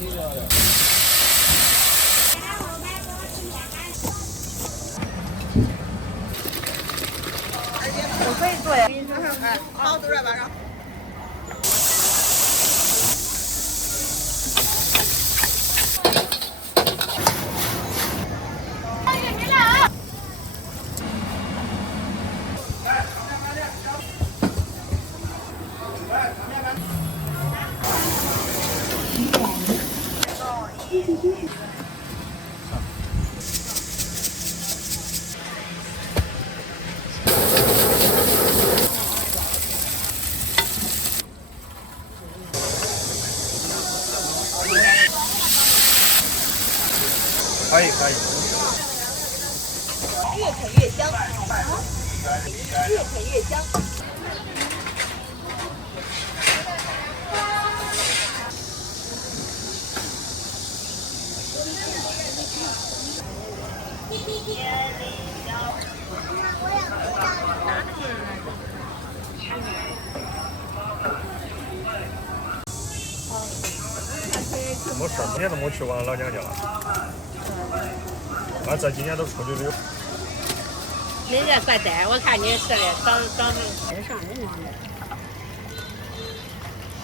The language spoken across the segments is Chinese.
我可以做呀。好，都这晚上。可以可以。越啃越香，越啃越香。没事，今年都没去我老娘家。俺这几年都出去旅游。人家怪呆，我看你是的，长得上人家。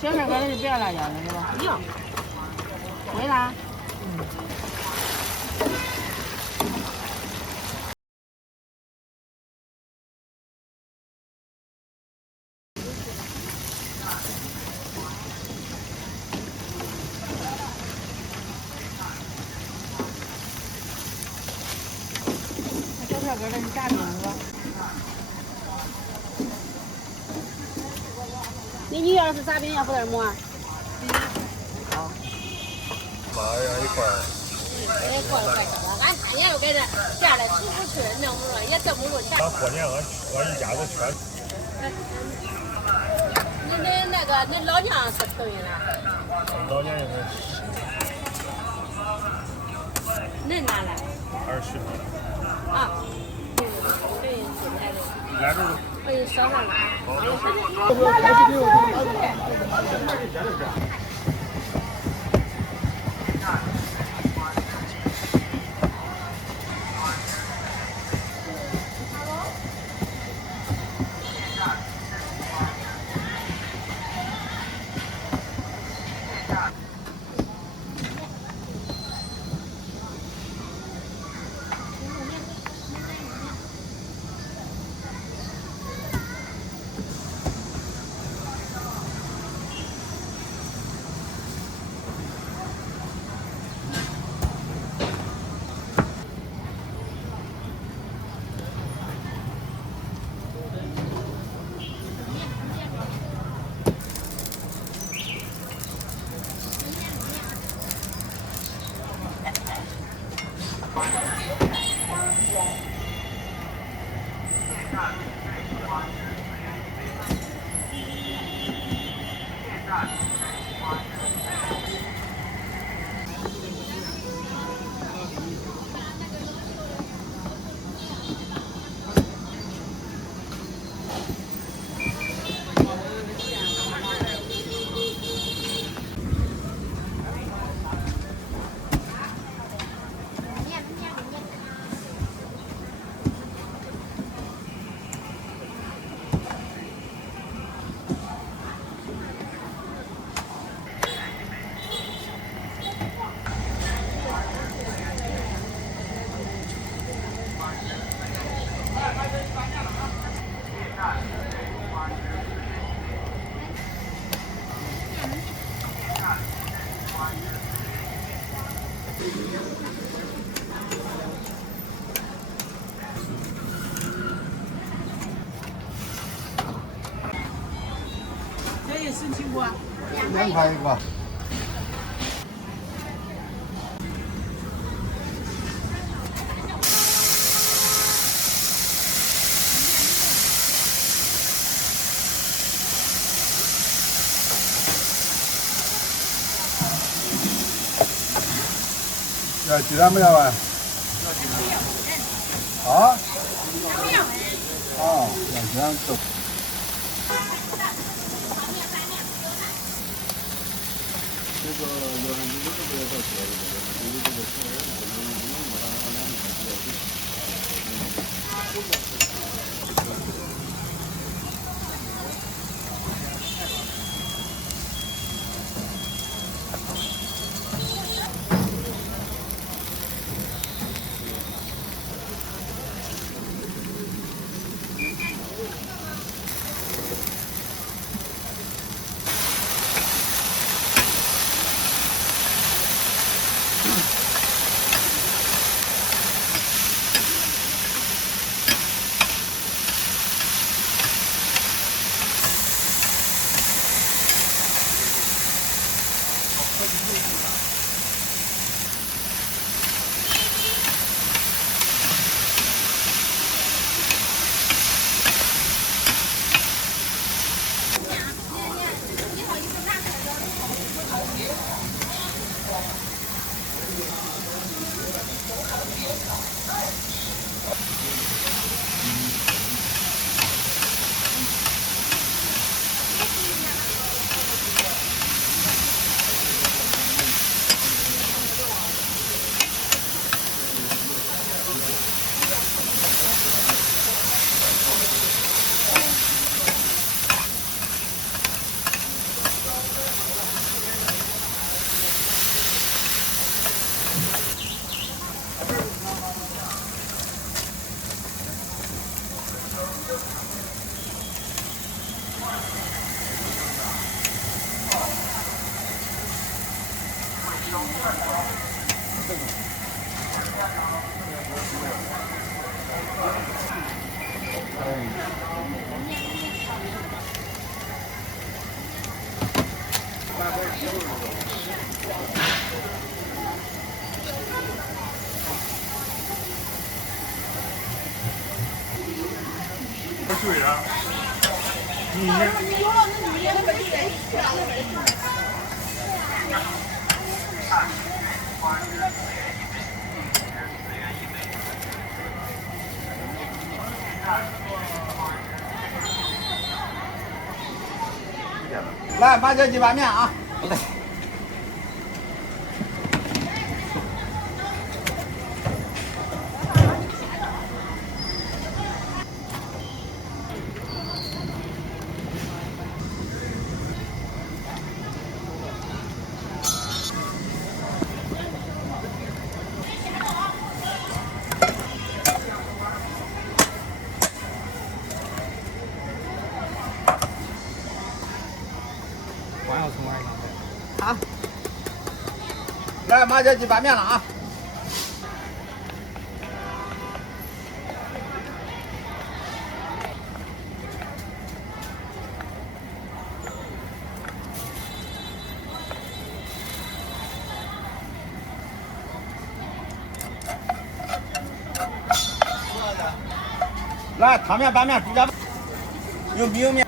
小事可能就不要辣椒了，是吧？要。为啥？小片根的是炸饼是吧？你女儿是啥饼要不得馍？好。妈呀，一块儿。哎，过了快了，俺3年都给这下来出不去，弄不着，也挣不着钱。过年俺一家子全。你老娘是同意的。老娘也是。恁哪来？儿媳妇。啊。可以进来的。来着。可以烧上了。这也申请过2块一个。要鸡蛋没要完？啊？啊，要鸡蛋走。水啊！来，麻椒鸡巴面啊！好，来麻椒鸡巴面了啊！来汤面、拌面、猪脚，有米有面，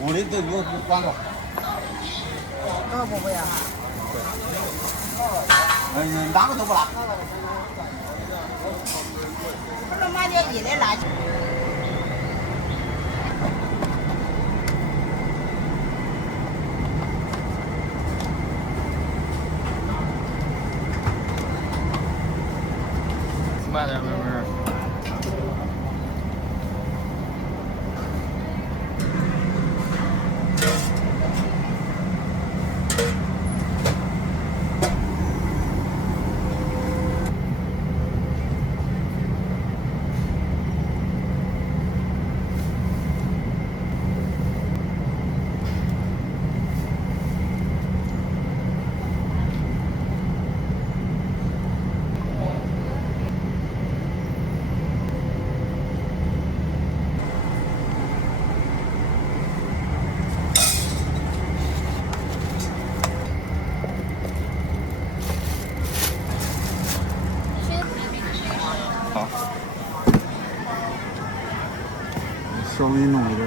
屋里都有广告。不要。哪个都不辣。不是麻椒鸡的辣。慢点，没事。好，稍微弄一点。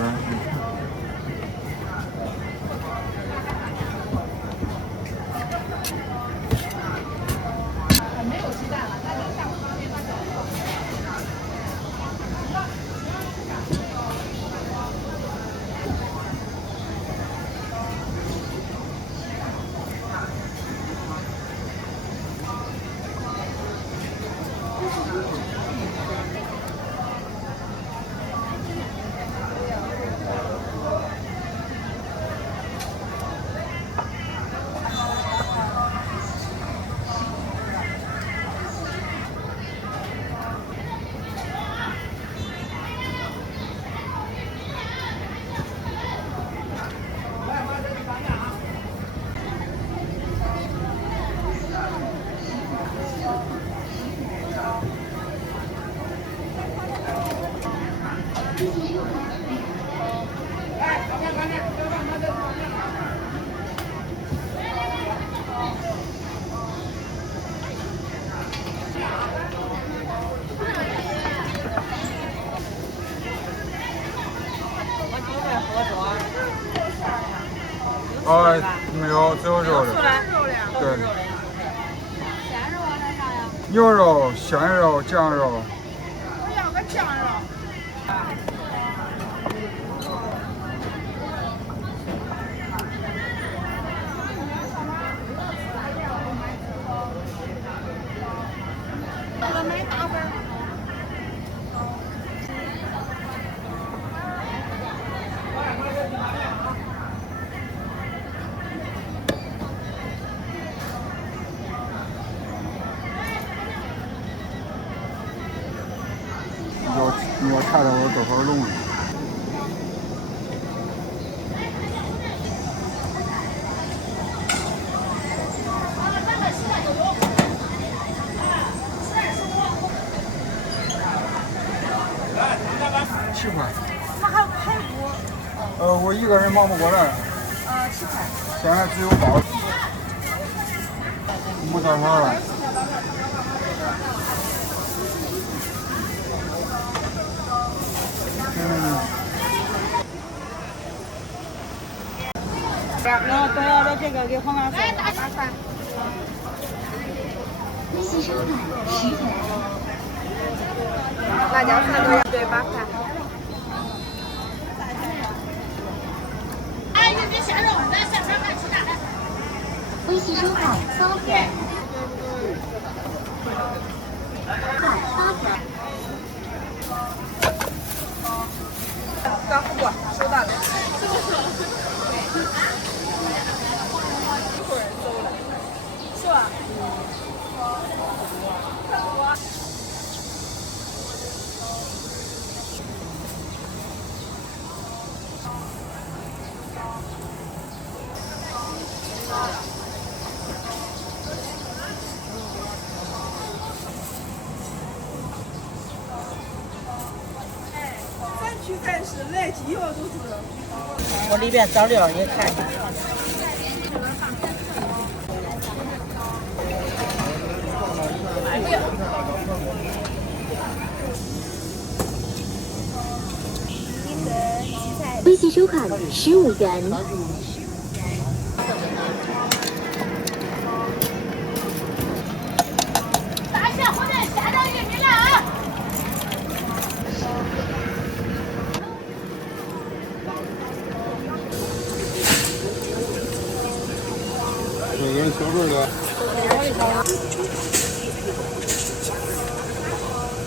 啊，没有，只有肉的。对。牛肉、鲜肉、酱肉。我要个酱肉。买大份。你要查到我多少笼了？7块。那还有排骨。我一个人忙不过来。7块。现在只有包。没多少了。然后东瑶的这个给黄瓜菜打饭。微信收款10元。辣椒饭都要对8块。哎，玉米鲜肉，来下车看吃啥的。微信收款8元。刚付过，收到了。一会儿走了，是吧？去菜市来几样都是。我里边找料也看。微信收款15元。大虾火腿虾仁玉米了啊！这个小份的。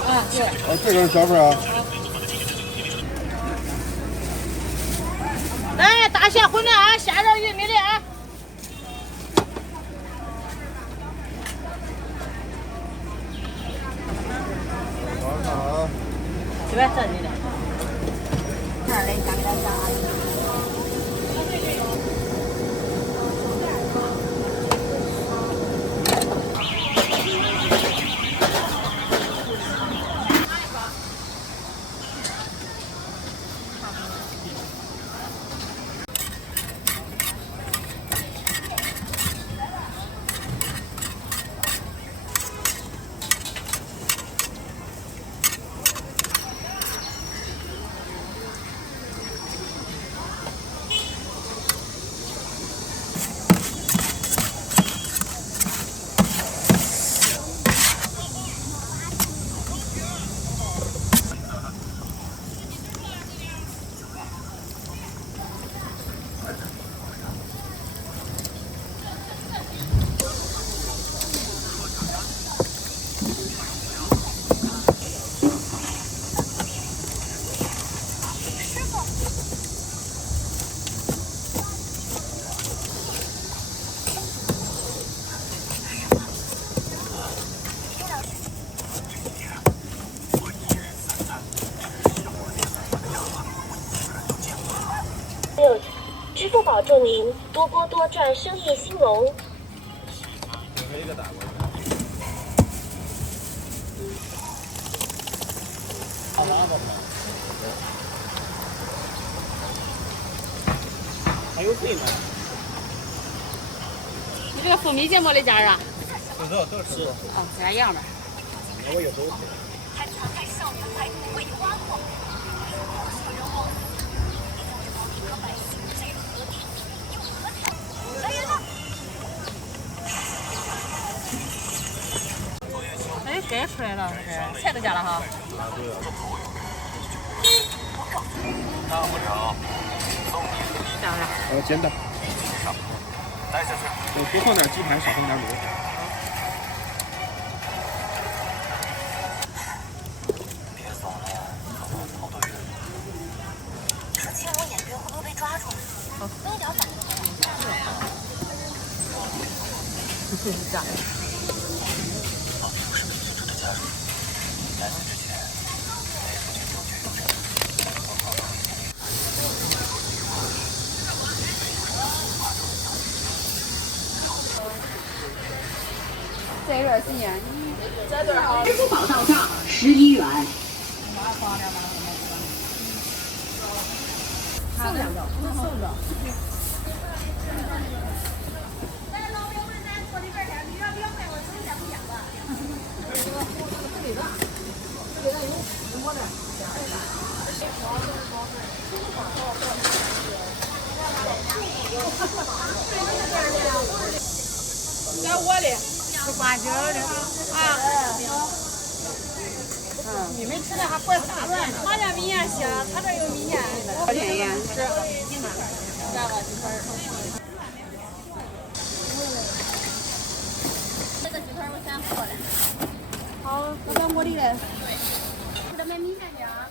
啊，对。这个小份啊。来，大虾馄饨啊，虾仁玉米的啊。这边这里的。这儿嘞，加给他加啊。支付宝祝您多播多赚，生意兴隆。还有谁呢？你这个富米芥末的价啊？都是。这样吧。我有时候。该出来了，是菜都加了哈。大不了送你加不了。煎的。带下去。多放点鸡排，少放点卤。别怂了呀，好多鱼。说亲我眼病会不会被抓住？微疗反应。这样。到底不是被领主的家属。来此之前，内府军中就有人。这有点新鲜。支付宝到账11元。送两个，送的。在我的，是花椒的啊。你们吃的还怪啥的？他家米线香，他这有米线。多少钱呀？是。加个几份。这个鸡腿我先喝了。好，那个茉莉的。这买米线的啊。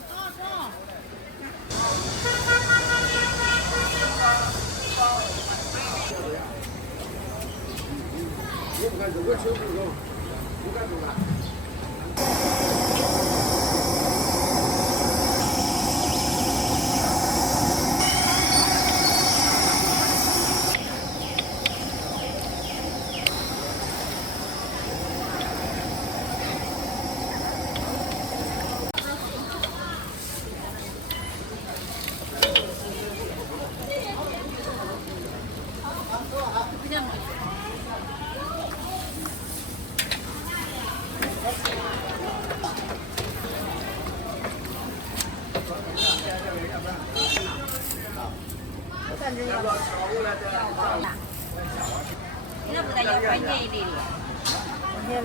那不得要番茄一粒的，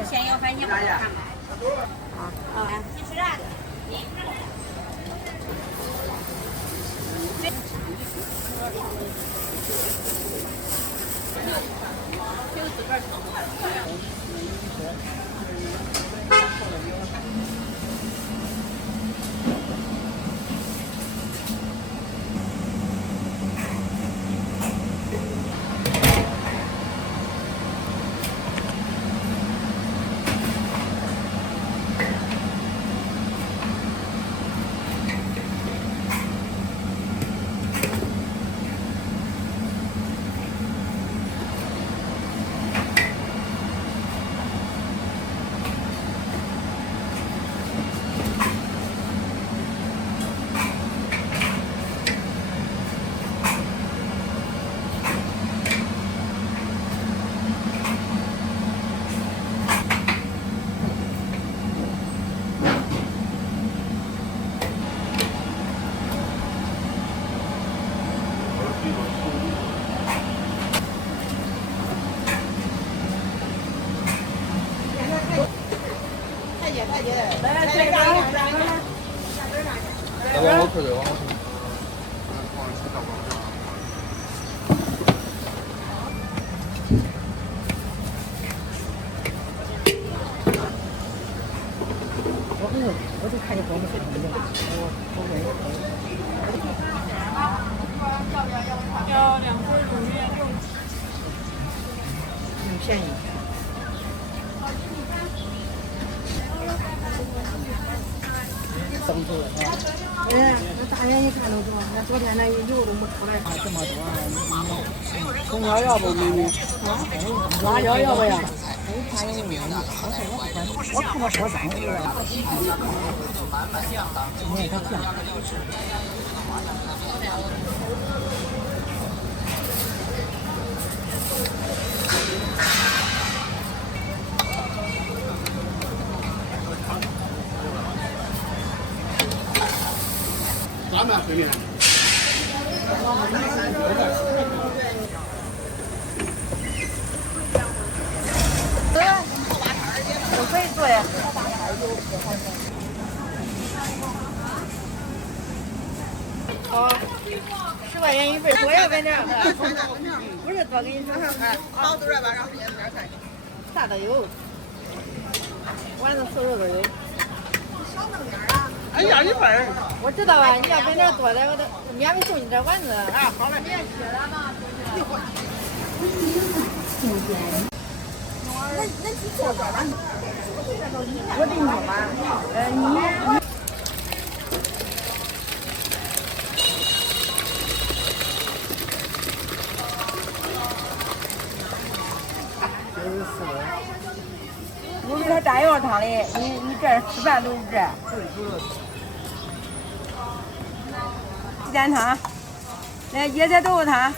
先要番茄不看吧。啊，你吃啥？就自个儿往我口袋，往我口袋。我就看见光是这个，要2份卤面肉。很便宜。生出来啊！哎，那大眼一看都知道，那昨天那油都没出来，这么多啊！葱花要不妹妹？啊？辣椒要不呀？我看有没有？我看到说3个了。你看这样。咱们随便。都可以做呀。块钱一份，多要粉条，不是多给你说。好多少吧，让别人看。啥都有，丸子瘦肉都有。哎呀，一份儿。我知道啊，你要粉条多点，我都免费送你点丸子。啊，好了。我跟你说吧，你。我给他蘸药汤的，你这吃饭都是这。鸡蛋汤，来椰菜豆腐汤。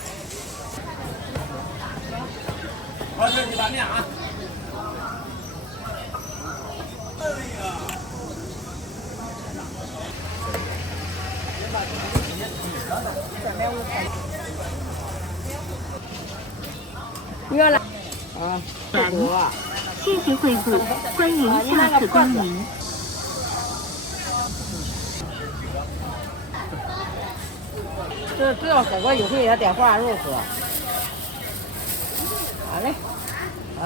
好，这几碗面啊。你要来啊，谢谢惠顾，欢迎下次光临。只要喝过一回，他带黄肉喝。好嘞，啊。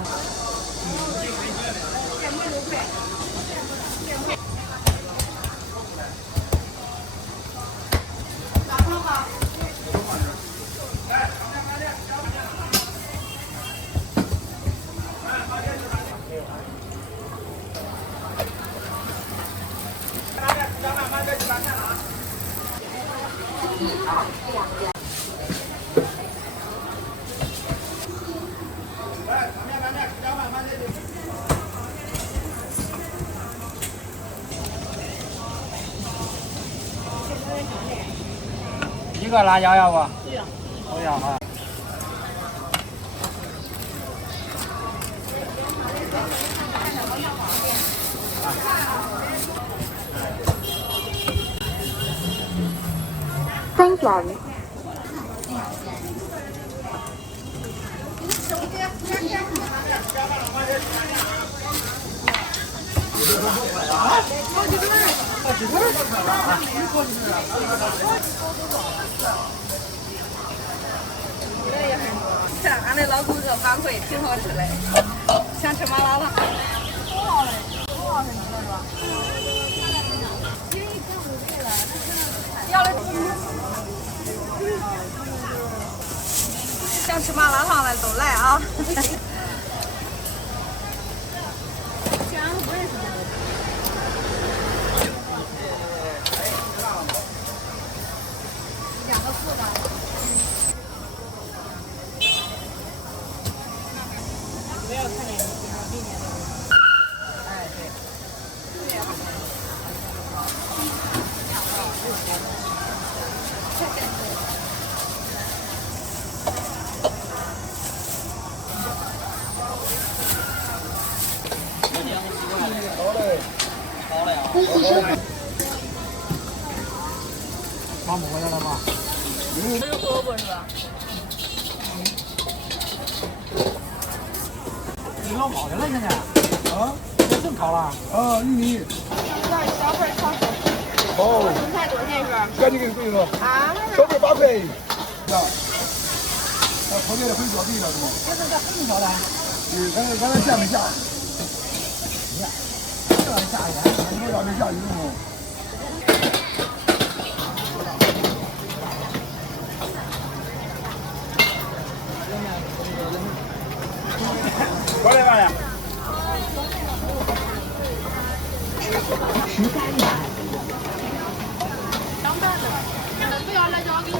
一个辣椒要不？都要啊。3人。这俺的老顾客反馈挺好吃的，想吃麻辣烫。要了，想吃麻辣烫的都来啊！妈母回来了吗？没有火锅是吧？你老毛的了现在？啊？这正烤了？啊，玉米。小份炒手。哦。芹菜多少钱一份？赶紧给你对了。啊？小份8块。那后面的很着急了是吗？这是个很漂亮。刚才下没下？呀，这下雨，我咋没下雨呢？过来吧呀。不要辣椒给我。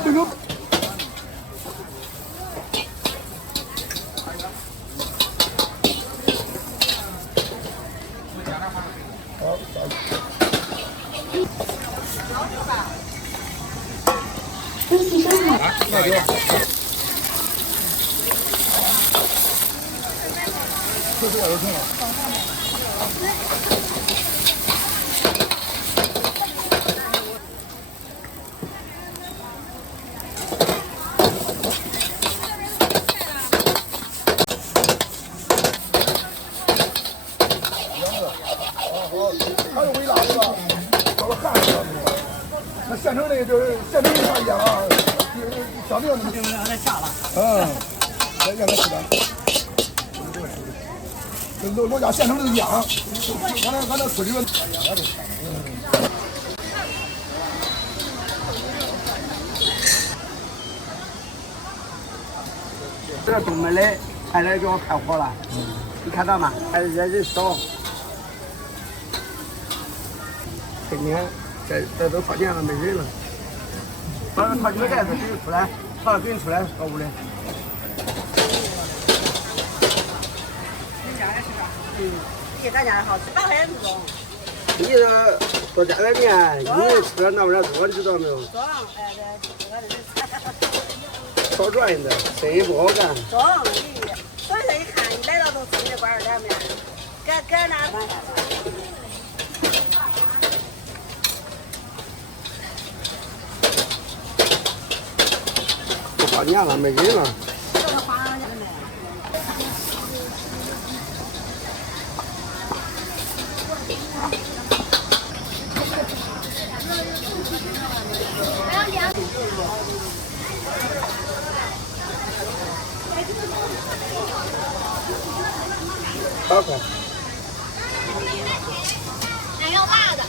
不没有。好，恭喜收看。那就。这有劲了。还有微辣是吧？找个汉子，那县城的就是县城的啥一样啊？小料那么就是让它下了。嗯，来让他吃的。老家县城的养，俺那村里边。这个东门的现在就要开火了，你看到吗？人少。今天这都放年了，没人了。他几个袋子给你出来，他给你出来到屋里。咱家好吃，8块钱不中。你这多加点面，你吃的那么点多，你知道没有？中，哎对，少赚一点，生意不好干。中，所以说一看你来到都吃这碗凉面，搁那。都放年了，没人了。8块。还要大的。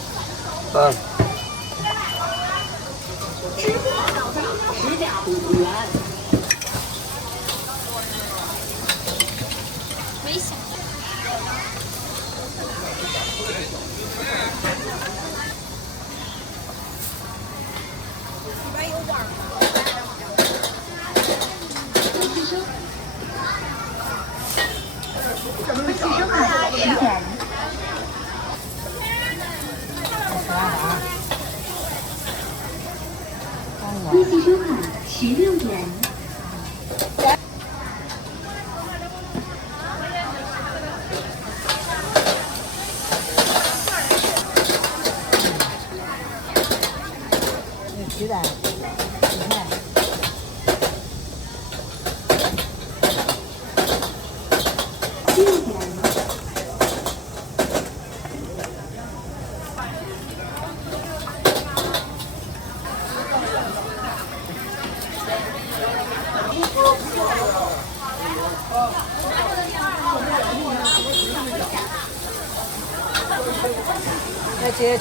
嗯。支付宝到账实价5元。微笑。里边有碗吗？继续收。继续收看10点。微信收看16点。鸡蛋，你看。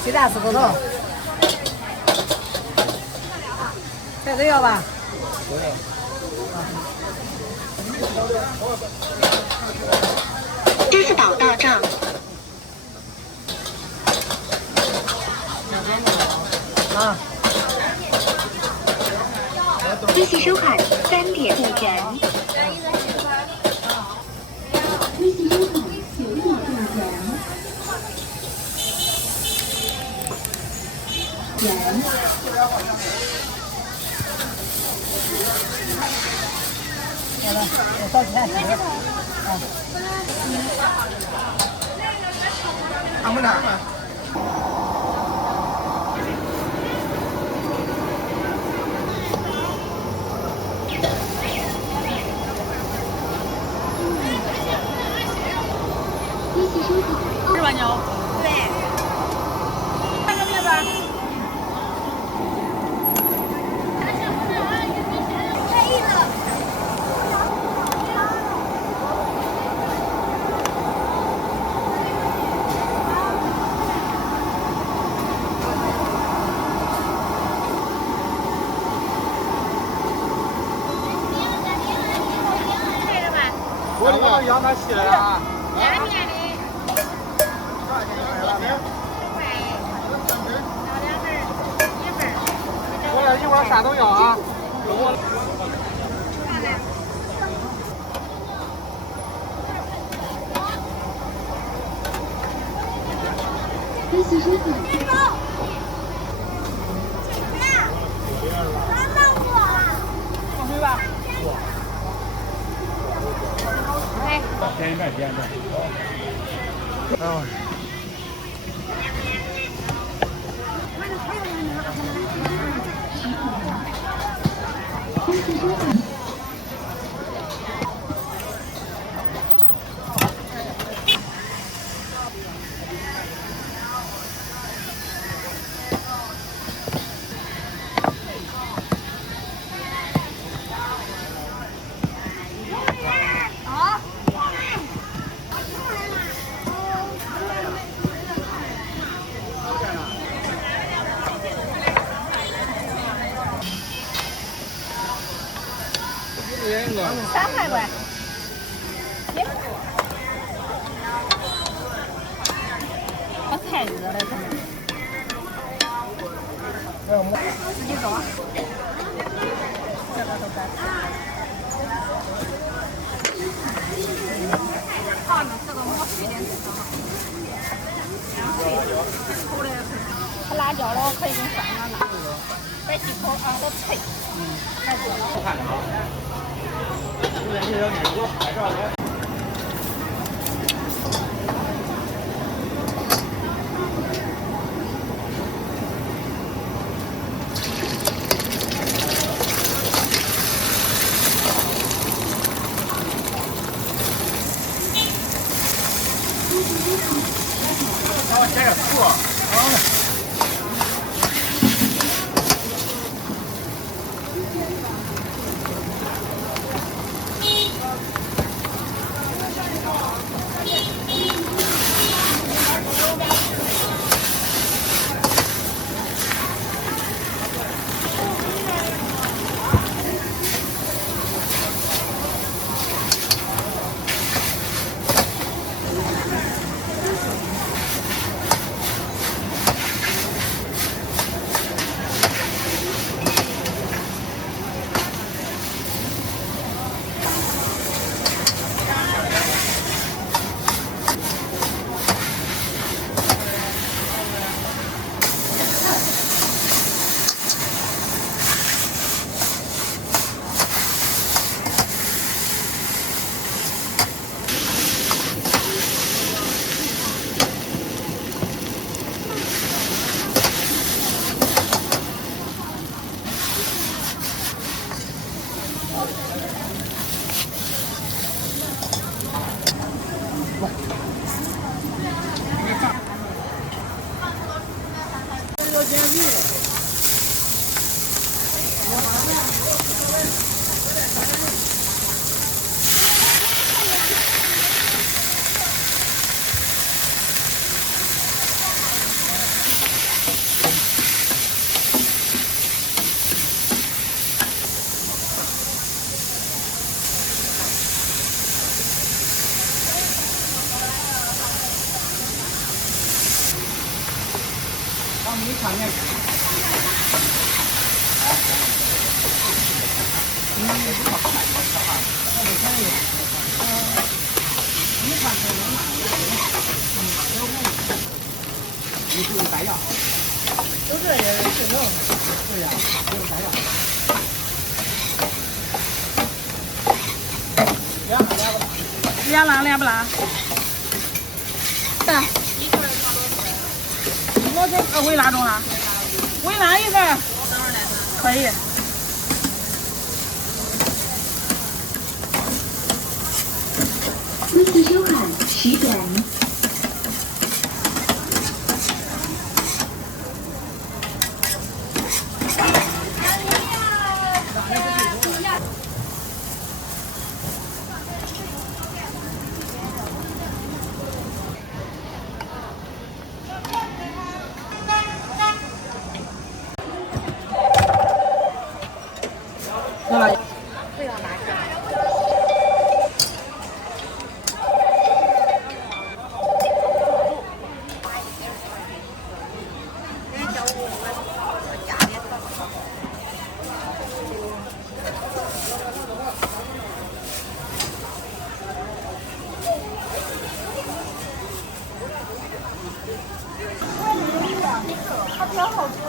鸡蛋4个头，这个要吧？支付宝到账。啊。微信收看3点5元。微信收看9点5元。好的，我烧鸡蛋吃。他们俩。微信收看。是吧，妞？对。看个面吧。我这个羊它细了啊。面的。我这一碗啥都要啊。分时收款。便宜卖便宜卖。啊。分时收款。300块。我太热了，可能。自己做。这个都干。好，这个我随便吃好。它辣椒了，可以跟蒜啊辣。再几颗啊，都脆。我看着啊。拍照来。给我加点醋。好嘞。你看见？你不用白药，都这也是肉，是呀，不用白药。辣不辣？对。我这微辣中了，微辣一份，可以。分时收款10元。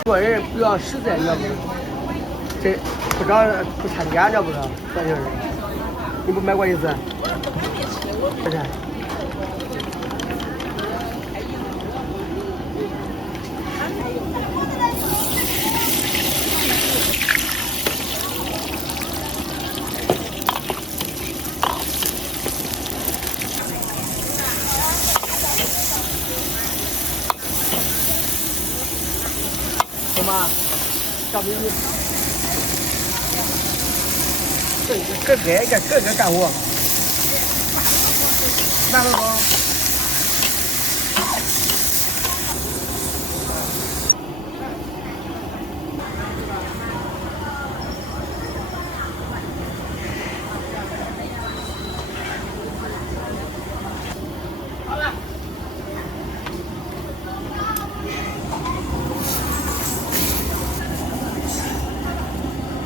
做人不要实在，你知道不？这不找不参加，知道不知道？这就是，你不买过一次？不是。什么？小美女，个干活，拿回包。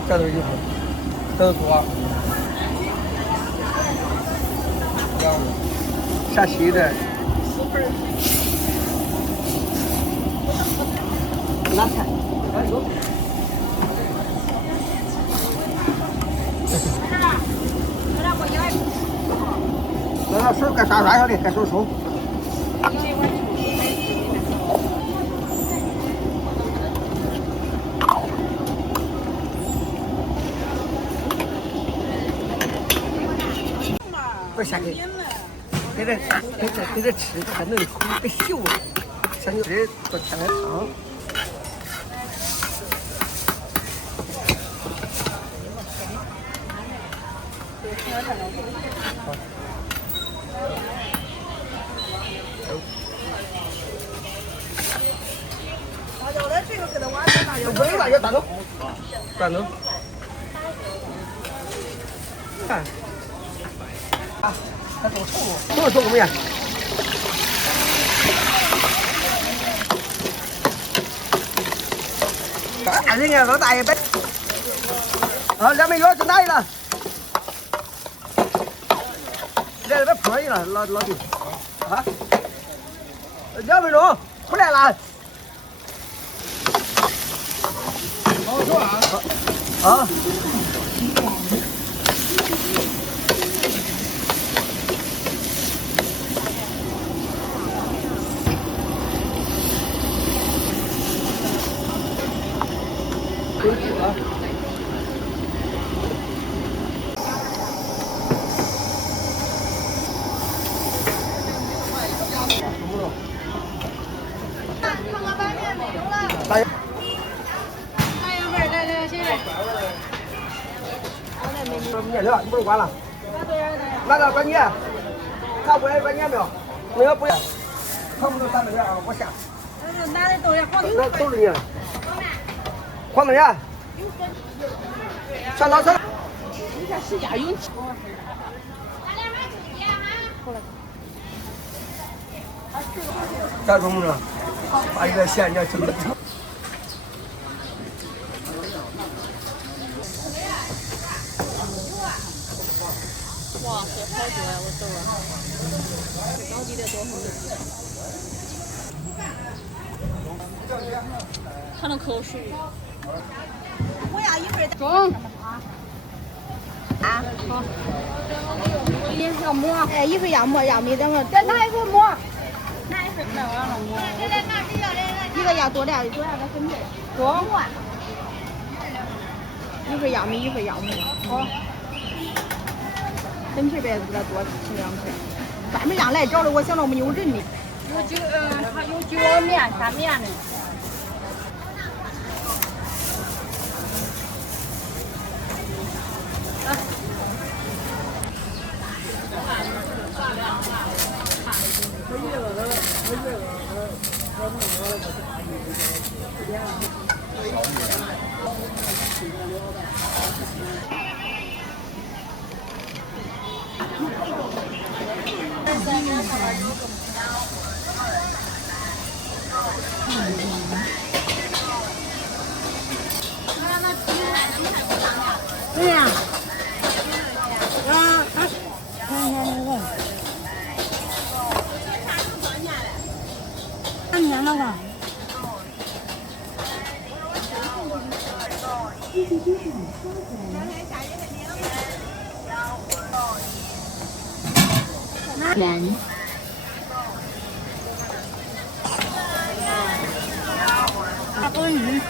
这都是衣服，这是多。陕西的。拿菜。那手该刷刷上的，该收收。不是下给，给这吃才能口给秀，像你这做甜的汤。不用了，要打走，转走。看。啊，它多臭啊！多臭面。大人家老大爷摆。啊，2枚腰就拿一了。来这边铺一了，老弟。啊，2分钟回来了。好说啊。啊。面条，你不用管了。拿到关键，看不来关键没有？没有不要。看不着300元啊，我下。拿的都是黄那都是你。黄豆芽。上老师。你看谁家有钱？咱中着，把一个馅料整的。哇塞，好多呀！我走了，高低的多好的，看到口水。我要一会儿中。啊，好。也是要馍，哎，一会儿要馍，要米等会儿，再拿一份馍，拿一份那完了馍。一个要多料，多料的粉皮，多馍。一会儿要米，一会儿要馍。好。粉皮呗，给他多吃2片。专门让来找的，我想到我们有人的。还有卷面、下面的。对呀。啊，看那个。看那个。元。大鲑鱼。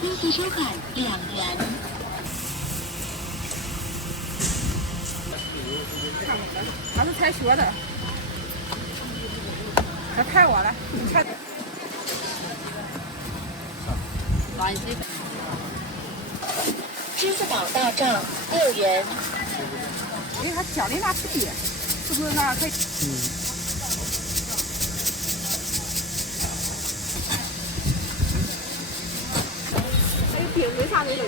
分次收款2元。他是才学的，他太晚了，太。狮子岛大帐6元。因为他讲的那地，是不是那可以？还有饼为啥没有？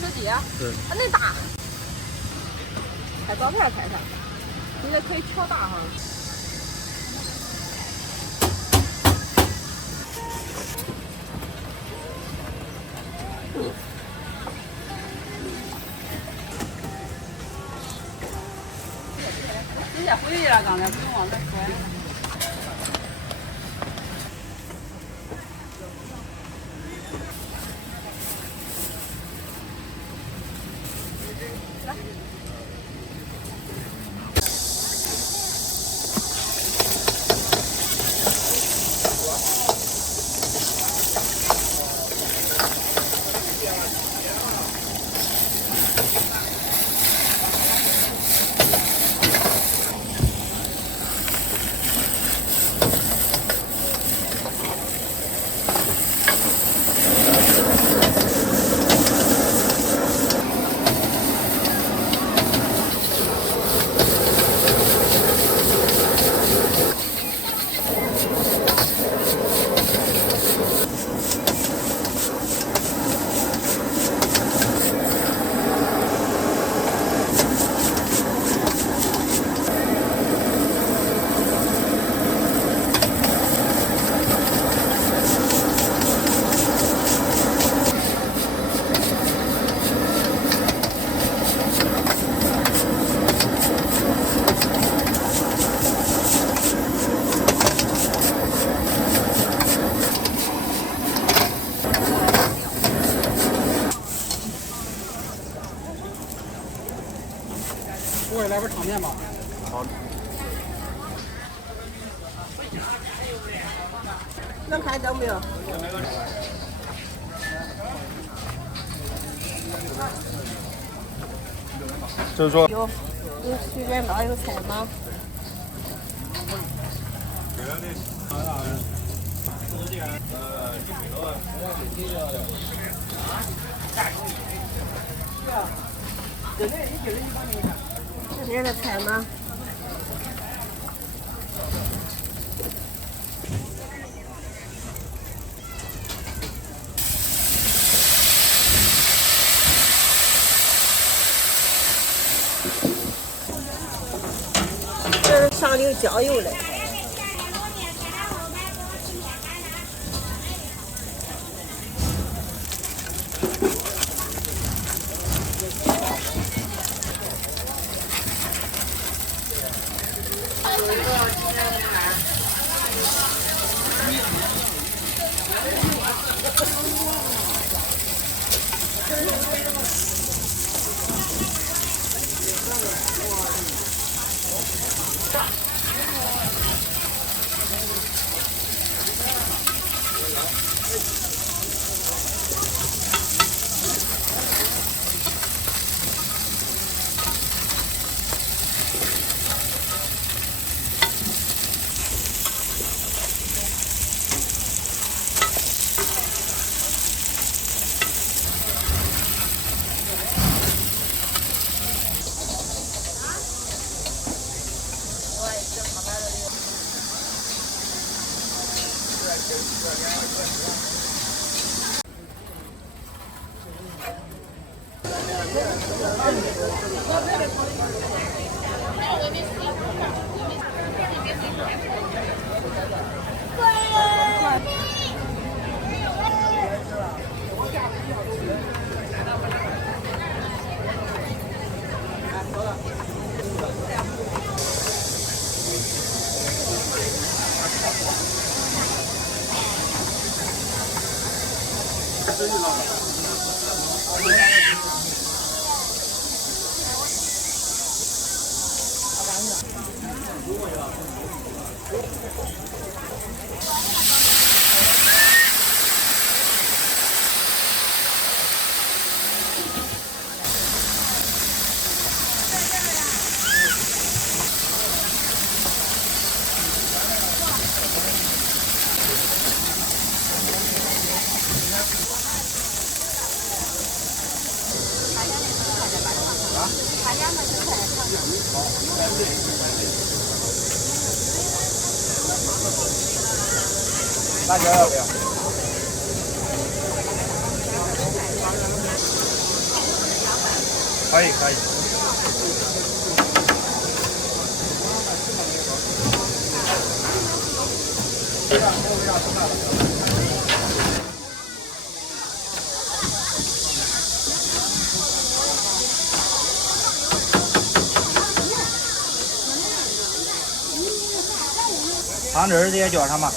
这底啊？对。啊，那大，开招牌开上，现在可以调大哈。直接回去了，刚才不用往这说了。给我来份炒面吧。好。能开灯没有？就是说。有，你随便拿一个菜吗？这边的菜吗？这是上流酱油嘞。辣椒要不要？可以可以。汤汁儿这些叫什么？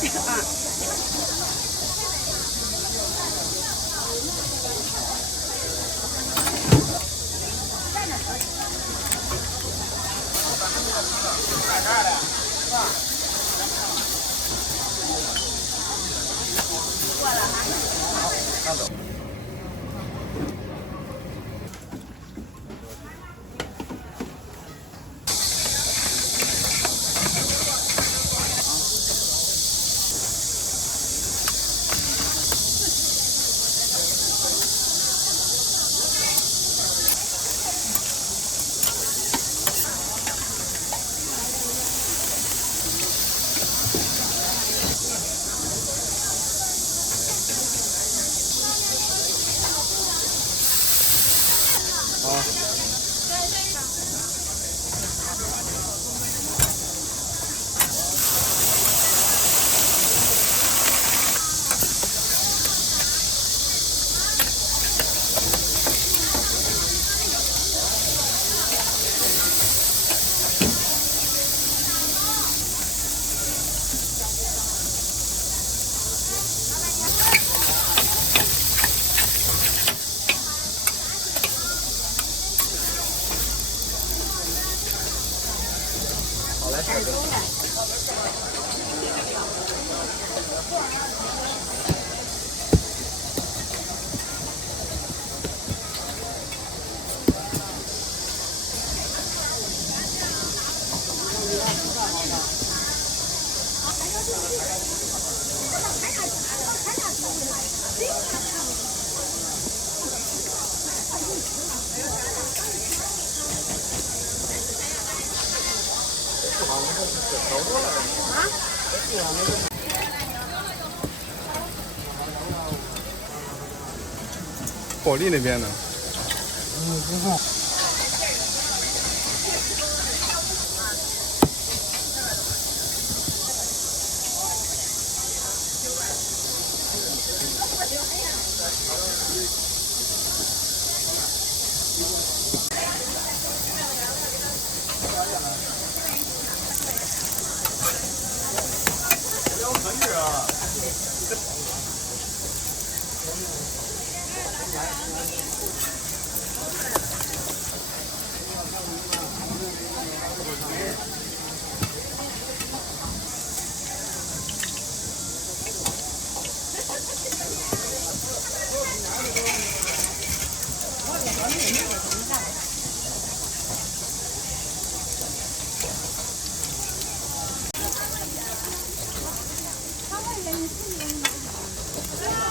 保利那边呢？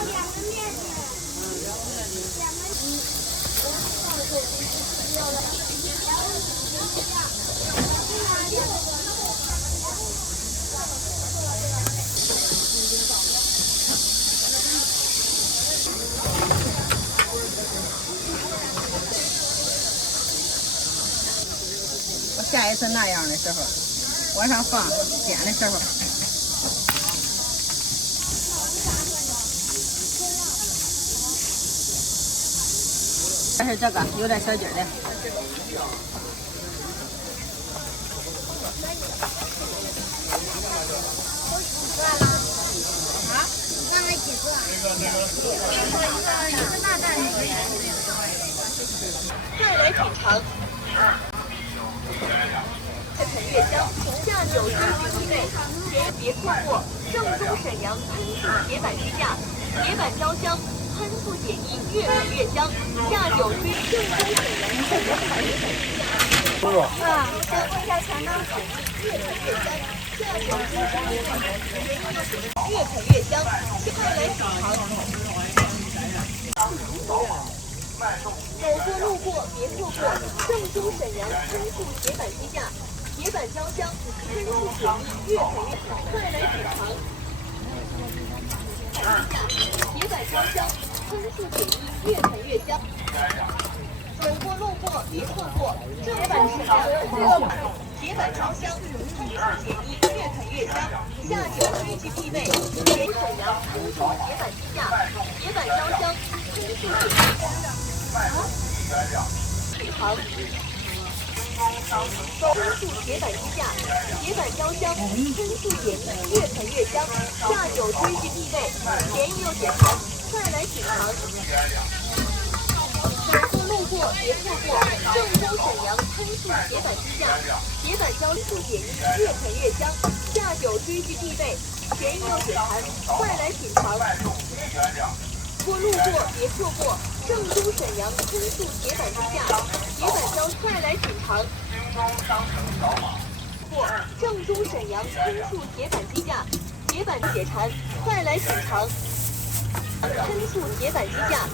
两个面。下一次那样的时候，往上放点的时候。这是这个有点小筋儿的。快来品尝。越香，下酒3级必备，别错过！正宗沈阳喷素铁板鸡架，铁板焦香，喷素解腻，越喷越香。下酒追正宗沈阳喷素铁板鸡架。想问一下全呢？越喷越香，下酒追正宗沈阳越喷越香，快来品尝！走过路过别错过，正宗沈阳喷素铁板鸡架，铁板焦香，喷素解腻，越喷越香，快来品尝！铁板焦香，喷素解腻，越喷越香。走过路过别错过，正宗沈阳铁板焦香，喷素解腻，越喷越香。下酒追剧必备，全沈阳喷素铁板鸡架，铁板焦香，喷素解腻。品尝。喷素铁板鸡架，铁板焦香，喷素解腻，越喷越香。下酒追剧必备，便宜又简单，快来品尝！走过路过别错过，正宗沈阳喷素铁板鸡架，铁板焦素解腻，越喷越香。下酒追剧必备，便宜又简单，快来品尝！过路过别错过，正宗沈阳喷素铁板鸡架，铁板焦，快来品尝！正宗沈阳喷素铁板鸡架，铁板解馋，快来品尝！喷素铁板鸡架。